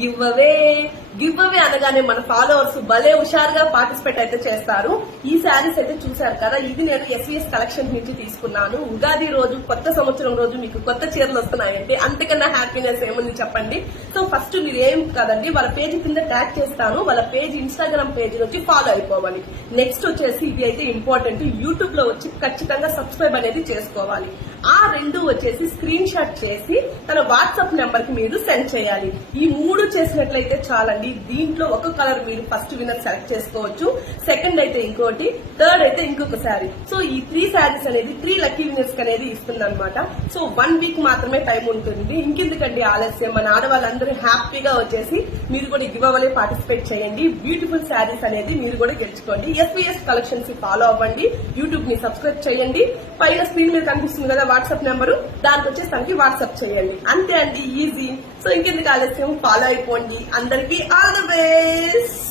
Give away అనగానే మన followers భలే హుషారుగా పార్టిసిపేట్ అయితే చేస్తారు. ఈ శారీస్ అయితే చూసారు కదా, ఇది నేను ఎస్వీఎస్ కలెక్షన్ నుంచి తీసుకున్నాను. ఉగాది రోజు, కొత్త సంవత్సరం రోజు మీకు కొత్త చీరలు వస్తున్నాయంటే అంతకన్నా హ్యాపీనెస్ ఏముంది చెప్పండి. సో ఫస్ట్ మీరు ఏం కదండి, వాళ్ళ పేజ్ కింద ట్యాగ్ చేస్తాను, వాళ్ళ పేజ్ ఇన్స్టాగ్రామ్ పేజ్ నుంచి ఫాలో అయిపోవాలి. నెక్స్ట్ వచ్చేసి ఇది అయితే ఇంపార్టెంట్, యూట్యూబ్ లో వచ్చి ఖచ్చితంగా సబ్స్క్రైబ్ అనేది చేసుకోవాలి. ఆ రెండు వచ్చేసి స్క్రీన్ షాట్ చేసి తన వాట్సాప్ నెంబర్ కి మీరు సెండ్ చేయాలి. ఈ మూడు చేసినట్లయితే చాలండి. దీంట్లో ఒక కలర్ మీరు ఫస్ట్ విన్నర్ సెలెక్ట్ చేసుకోవచ్చు, సెకండ్ అయితే ఇంకోటి, థర్డ్ అయితే ఇంకొక శారీ. సో ఈ 3 శారీస్ అనేది 3 లక్కీ విన్నర్స్ అనేది ఇస్తుంది అనమాట. సో 1 వీక్ మాత్రమే టైం ఉంటుంది. ఇంకెందుకండి ఆలస్యం, మన ఆడవాళ్ళందరూ హ్యాపీగా వచ్చేసి మీరు కూడా గివ్ అవే పార్టిసిపేట్ చేయండి. బ్యూటిఫుల్ శారీస్ అనేది మీరు కూడా గెలుచుకోండి. ఎస్వీఎస్ కలెక్షన్స్ ఫాలో అవ్వండి, యూట్యూబ్ ని సబ్స్క్రైబ్ చేయండి, పైన స్క్రీన్ మీద కనిపిస్తుంది కదా వాట్సాప్ నెంబరు, దానికి వచ్చేసి తనకి వాట్సాప్ చేయండి. అంతే అండి, ఈజీ. సో ఇంకెందుకు ఆలస్యం, ఫాలో అయిపోండి. అందరికీ ఆల్ ది బెస్ట్.